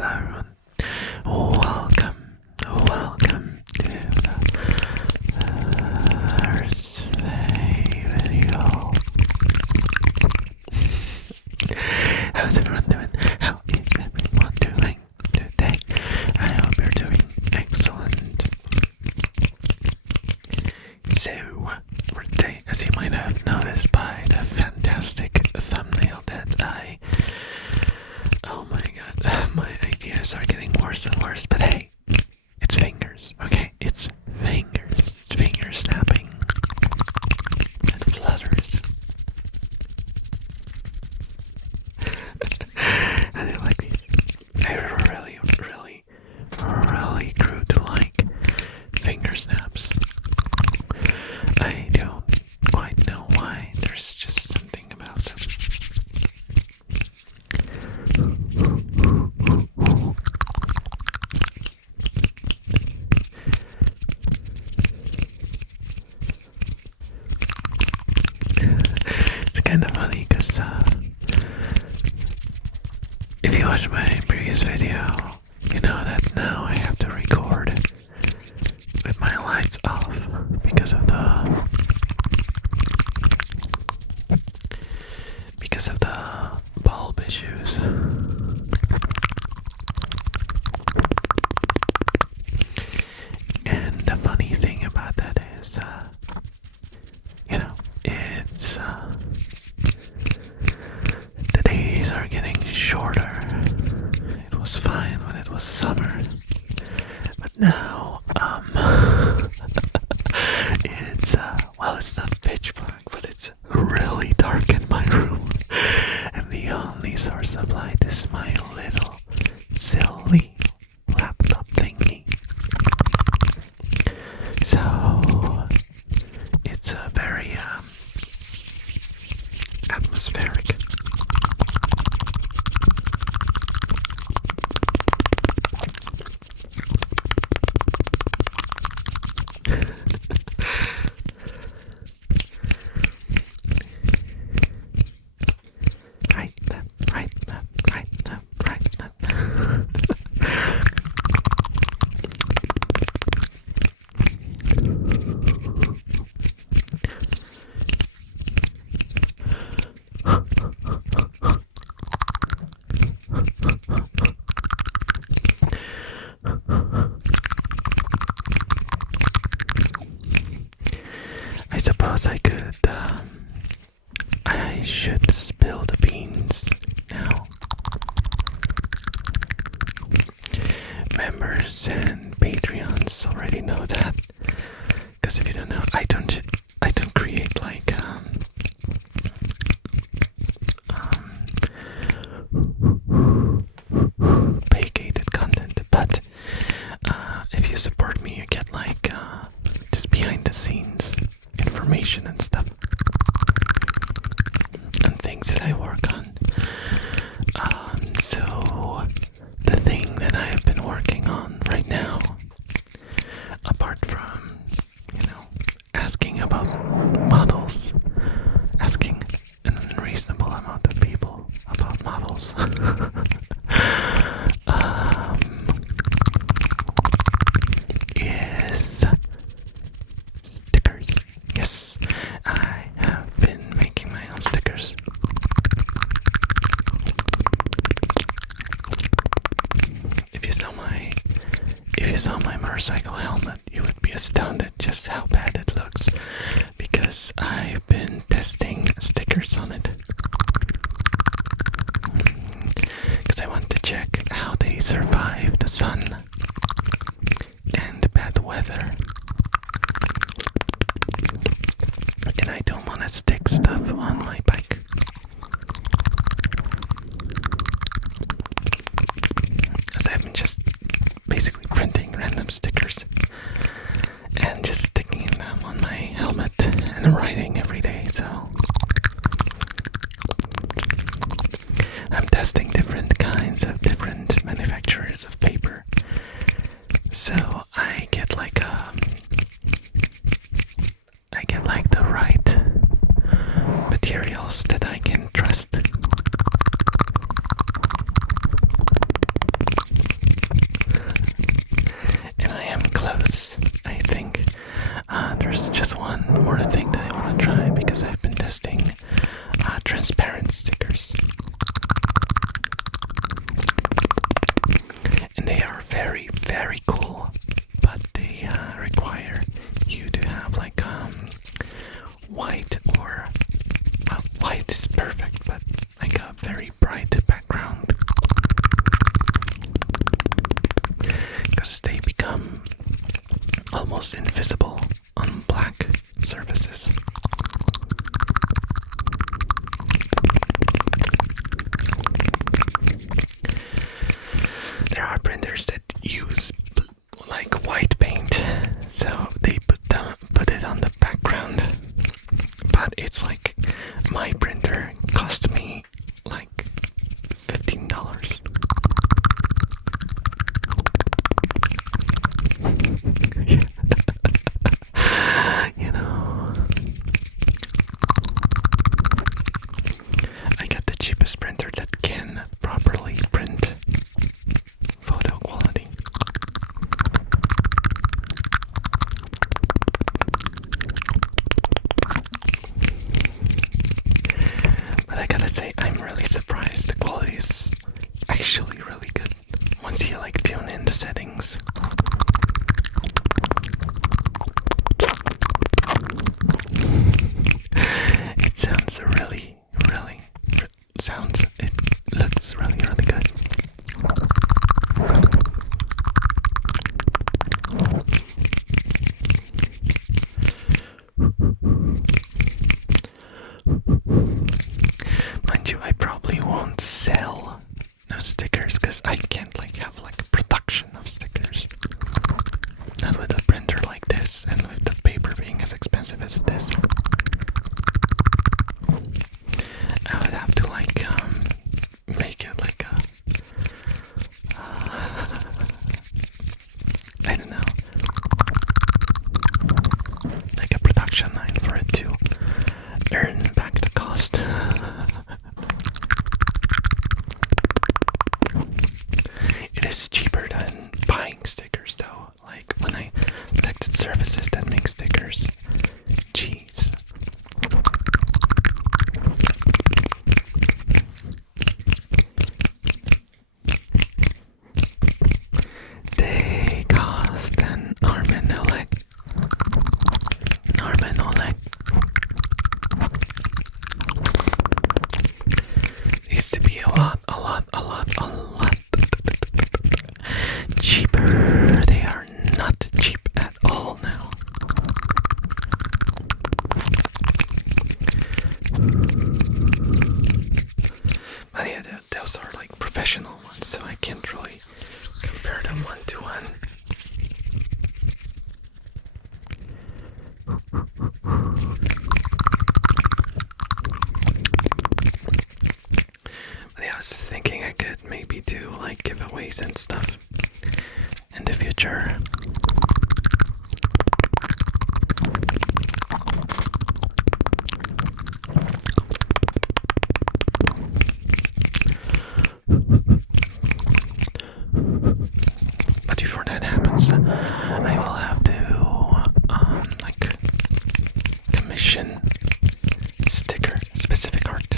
Hello everyone. Welcome to the first video. How's everyone doing? How is everyone doing today? I hope you're doing excellent. So, for today, as you might have noticed by the fantastic thumbnail that oh my god, my ideas are getting worse and worse, but hey, it's fingers, okay? It's fingers snapping and flutters. I do like these. I really grew to like finger snaps. I don't quite know why, there's just something about them. It's kind of funny because if you watch my previous video, you know that now I have to record with my lights off because of the bulb issues. And the funny thing about that is, it's the days are getting shorter. It was fine when it was summer, but now it's it's not pitch black, but it's really dark in my room, and the only source of light is my little silly laptop thingy. So it's a very atmospheric. Right left. I suppose I should spill the beans now. Members and Patreons already know that, because if you don't know, I don't create like pay-gated content, but if you support me, you get like just behind the scenes information and stuff and things that I work on. So the thing that I have been working on right now, apart from asking about models, asking an unreasonable amount of people about models, is stickers. Yes, I have been making my own stickers. If you saw my motorcycle helmet, you would be astounded just how bad it looks, because I've been testing stickers on it. Because I want to check how they survive the sun and bad weather. And I don't want to stick stuff on my bike. Because I've been just basically printing random stickers and just sticking them on my helmet and riding every day, so I'm testing different kinds of different manufacturers of paper, so I get like the right materials that I can trust. very, very cool, but they require you to have like white or white is perfect, but like a very bright background, because they become almost invisible on black surfaces. There are printers that use like white paint, so they put it on the background, but it's like my printer cost me like $15. You know, I got the cheapest printer that can properly print photo quality. But I gotta say, I'm really surprised. The quality is actually really good once you like tune in the settings. It sounds really, it looks really, really good. Mind you, I probably won't sell those stickers because I can't like have like a production of stickers. Not with a printer like this and with the paper being as expensive as it is. I would have to like make it like a I don't know, like a production line for it to earn back the cost. It is cheaper than buying stickers though. Like when I looked at services that make stickers, jeez. They cost an arm and a leg. Used to be a lot cheaper. They are not cheap at all now. But yeah, those are like professional ones, so I can't really compare them one to one. But yeah, I was thinking I could maybe do like giveaways and stuff in the future. But before that happens, I will have to like commission sticker specific art.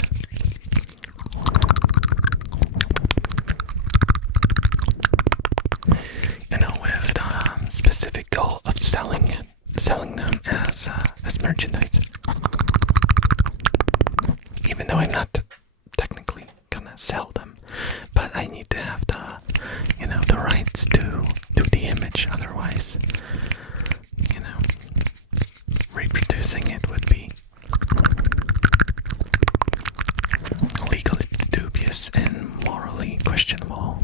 You know, with specific goal of selling them as merchandise. Even though I'm not technically gonna sell them, but I need to have the rights to do the image. Otherwise, reproducing it would be legally dubious and morally questionable.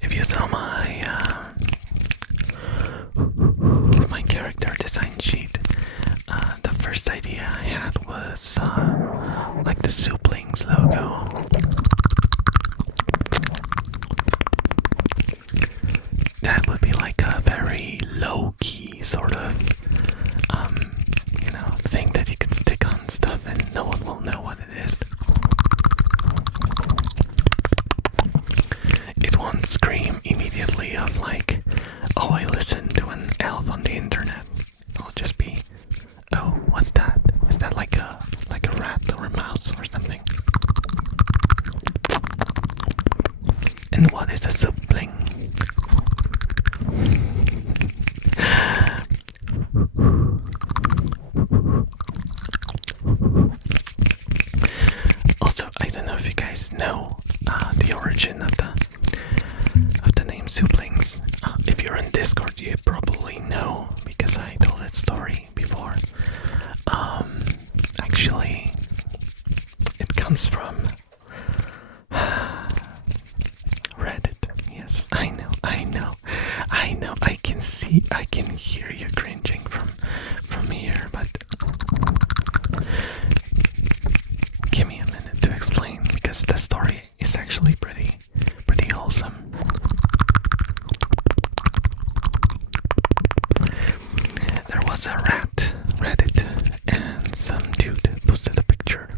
If you saw my character design sheet, the first idea I had was like the Souplings logo. That would be like a very low-key sort of thing that you can stick on stuff and no one will know what it is. a rat or a mouse or something. And what is a supling? Also, I don't know if you guys know the origin of the name Suplings. If you're in Discord, you probably know because I told that story before. Actually, it comes from Reddit. Yes, I know. I can hear you cringing from here, but give me a minute to explain because the story is actually pretty wholesome. There was a rat Reddit and some dude posted a picture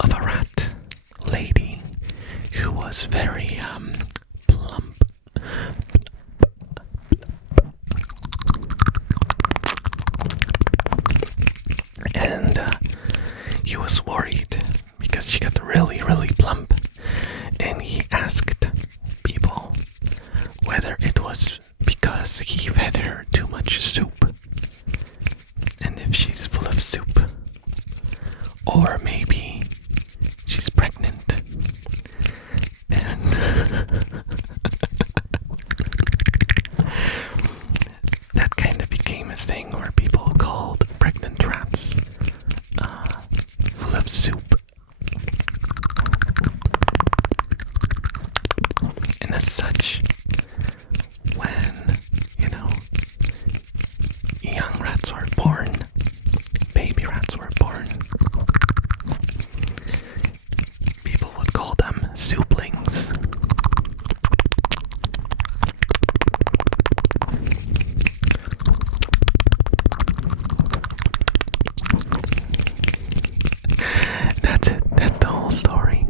of a rat lady who was very plump. And he was worried because she got really plump, and he asked people whether it was because he fed her too much soup, and if she's full of soup, or maybe she's pregnant. And that kind of became a thing where people called pregnant rats full of soup. And as such, when, young rats were born, baby rats were born, people would call them souplings. That's it. That's the whole story.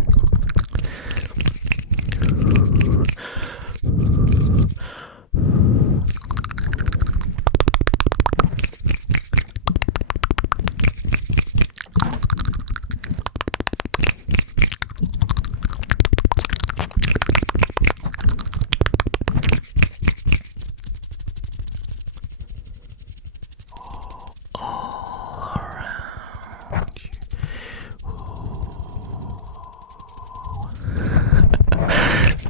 All around you.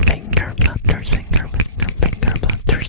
Finger blunters, finger blunters.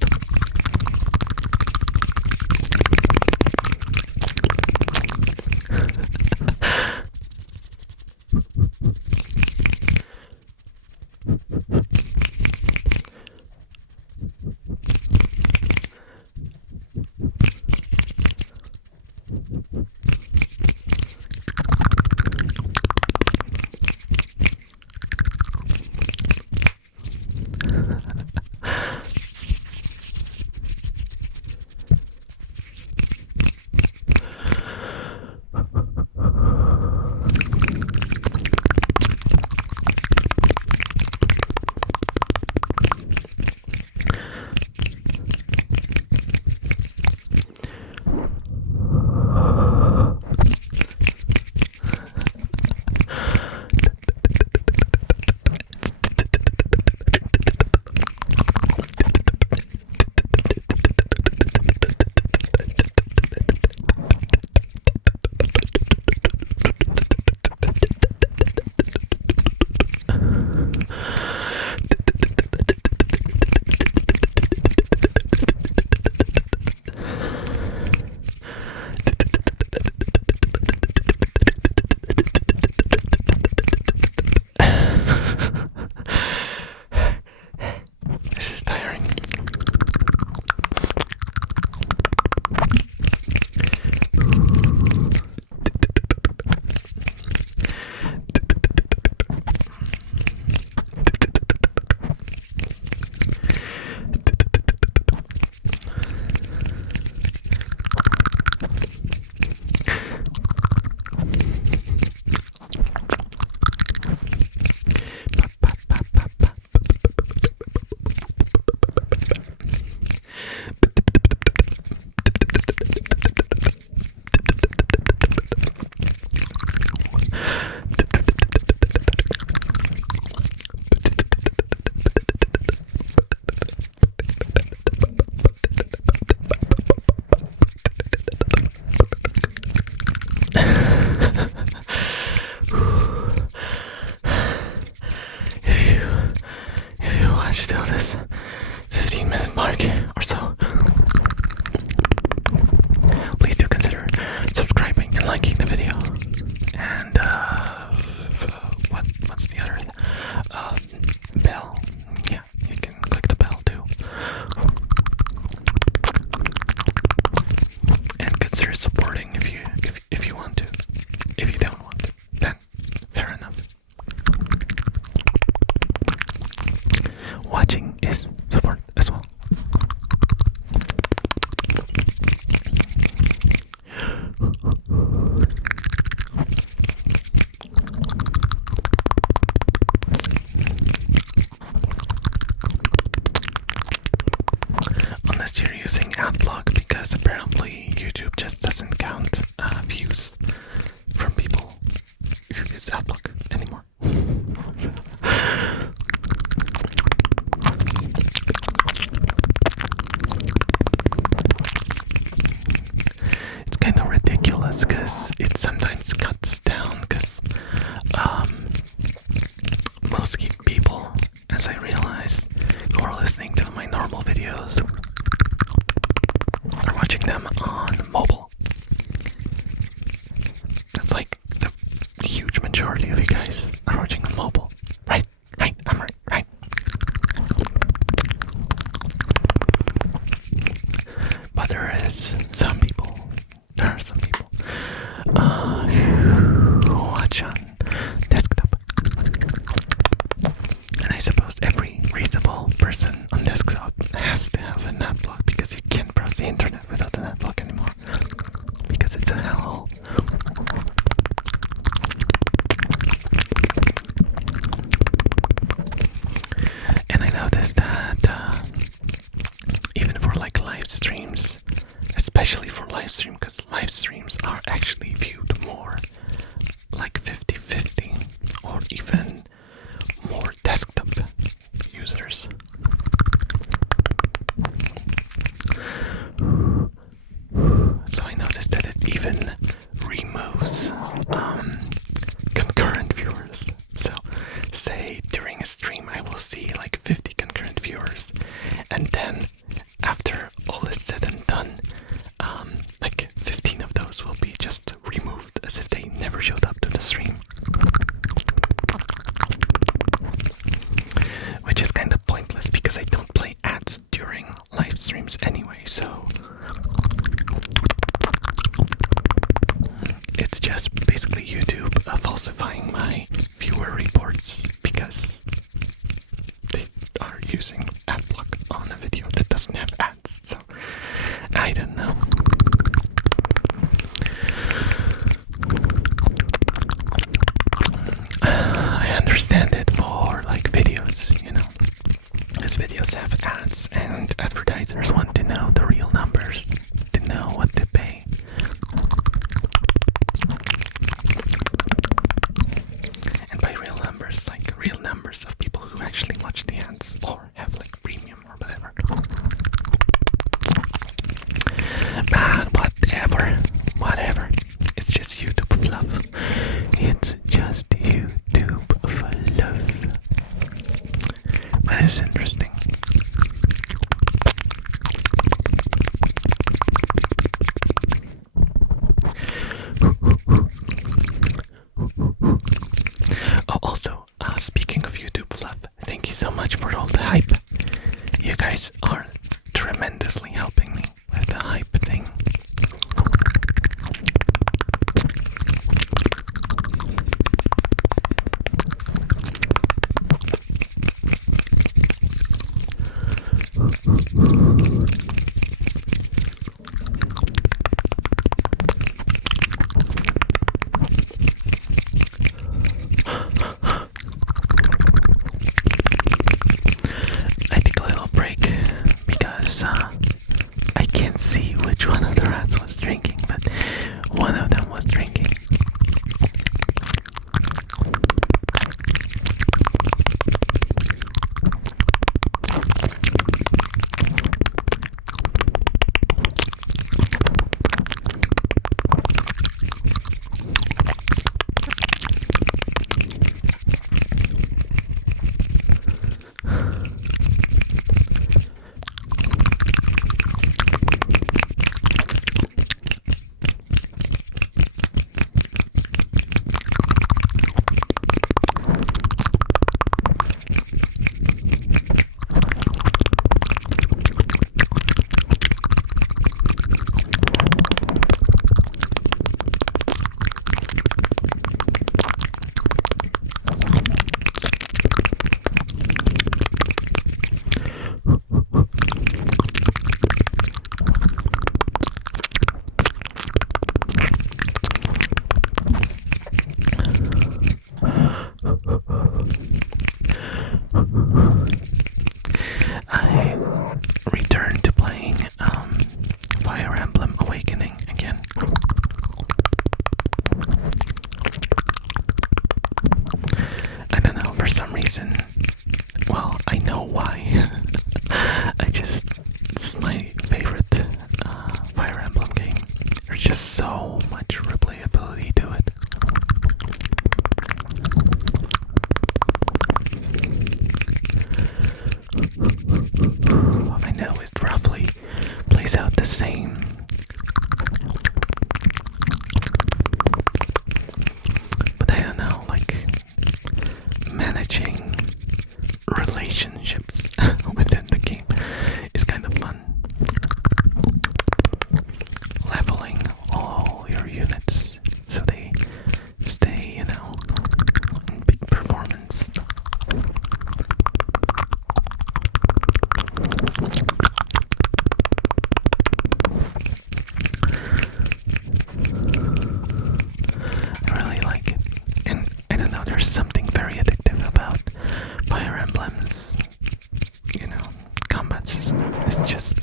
views from people who use Outlook anymore. It's kind of ridiculous because it sometimes cuts down because most people, as I realize, who are listening to my normal videos are watching them on mobile. That's like the huge majority of you guys are watching on mobile. Right, I'm right. But there are some people who watch on desktop. And I suppose every reasonable person on desktop has to have an adblock because you can't browse the internet without an adblock anymore. Because it's a hellhole. And I noticed that even for like live streams, especially for live stream, because live streams are actually viewed more like 50-50 or even more desktop users. So I noticed that it even removes concurrent viewers. So say during a stream I will see like 50 concurrent viewers, and then after all is said and done, like 15 of those will be just removed as if they never showed up to the stream. Which is kind of pointless because I don't play ads during live streams anyway, so it's just basically YouTube falsifying my viewer reports because they are using adblock on a video that doesn't have ads, so I don't know. I understand it for like videos, you know, because videos have ads and advertisers want to know the real numbers, to know what they pay. And by real numbers, like real numbers of people who actually watch the ads or have like premium or whatever. But whatever. It's just YouTube fluff. It's just YouTube fluff. But it's interesting. Oh, also, speaking of YouTube fluff, thank you so much for all the hype. You guys are tremendously helping me with the hype thing. all your units so they stay, in peak performance. I really like it. And I don't know, there's something very addictive about Fire Emblem's, combat system. It's just,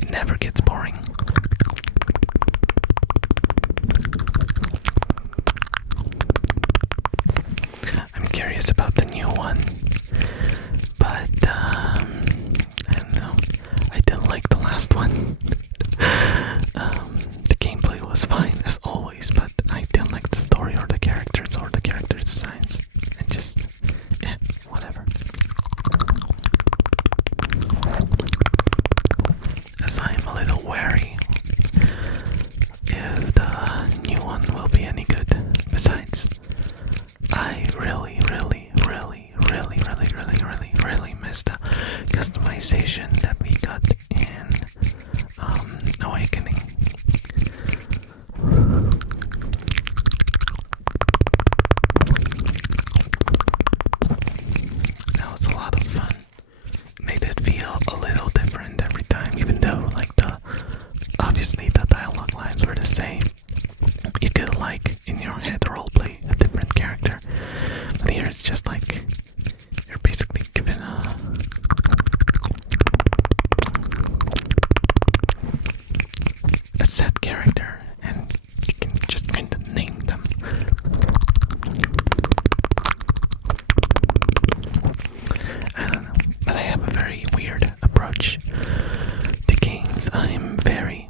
it never gets boring. I'm curious about the new one, but I don't know. I didn't like the last one. The gameplay was fine as always, but I didn't like the story or the characters or the character designs. It just, whatever. As I am a little wary if the new one will be any good. Besides, I really miss the customization that we got in Awakening. That was a lot of fun. Made it feel a little different every time, even though obviously the dialogue lines were the same. You could in your head roleplay a different character, but here it's just you're basically given a set character and you can just kind of name them. I don't know, but I have a very weird approach to games. I'm very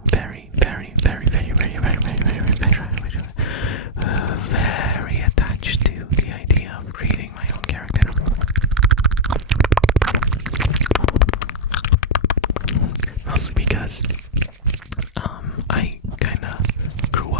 attached to the idea of creating my own character. Mostly because I kinda grew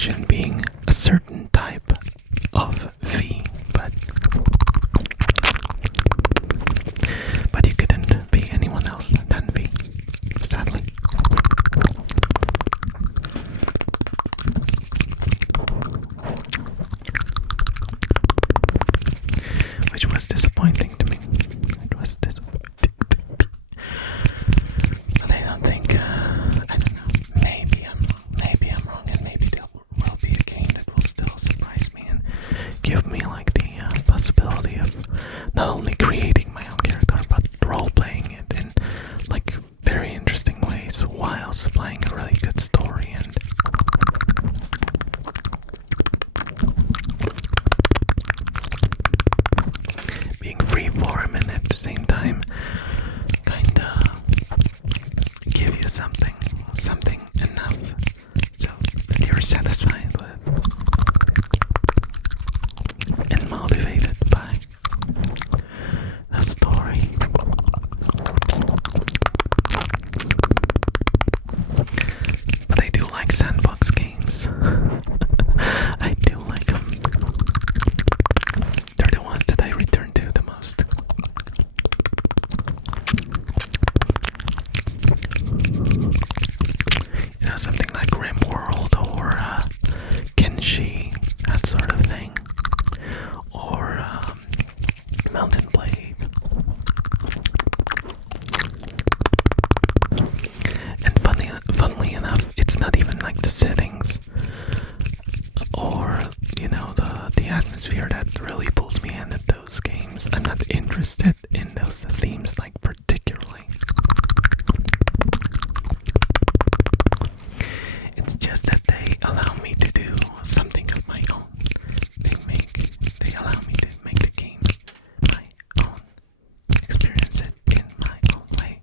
imagine being a certain type of V, but you couldn't be anyone else than V, sadly. Which was disappointing to me. It was disappointing to me. But I don't think, I don't know, maybe I'm wrong, and maybe there will be a game that will still surprise me and give me like the possibility of not only creating my own character, but role-playing it in like very interesting ways while supplying a really good story and being freeform, and at the same time kinda give you something enough so that you're satisfied with and motivated by the story. But I do like sandbox games. I do like them. They're the ones that I return to the most. You know, something like RimWorld or Kenshi, that sort of thing. Or Mountain Blade. And funnily enough, it's not even like the settings or, you know, the atmosphere that really pulls me in at those games. I'm not interested in those themes like particularly. It's just that they allow me to do something of my own. They allow me to make the game my own, experience it in my own way,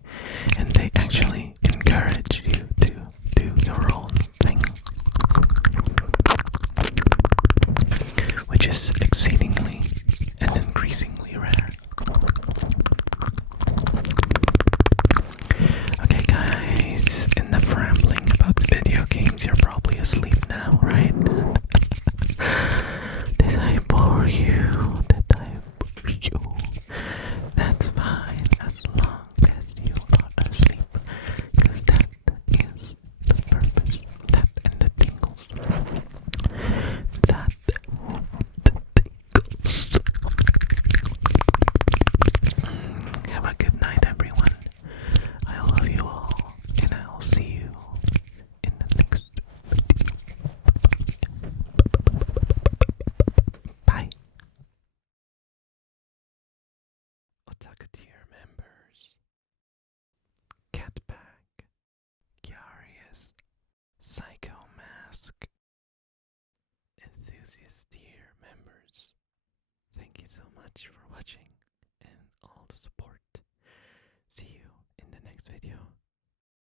and they actually encourage you to do your own thing, which is exceedingly and increasingly rare. Okay guys, enough rambling about video games. You're probably asleep now, right? Did I bore you? That's fine, as long as you are asleep, because that is the purpose. That and the tingles. Have a good night, everyone. I love you all, and I'll see you in the next video. Bye. Otakuteer members, Catpack, Curious, Psycho Mask, Enthusiast tier members, thank you so much for watching.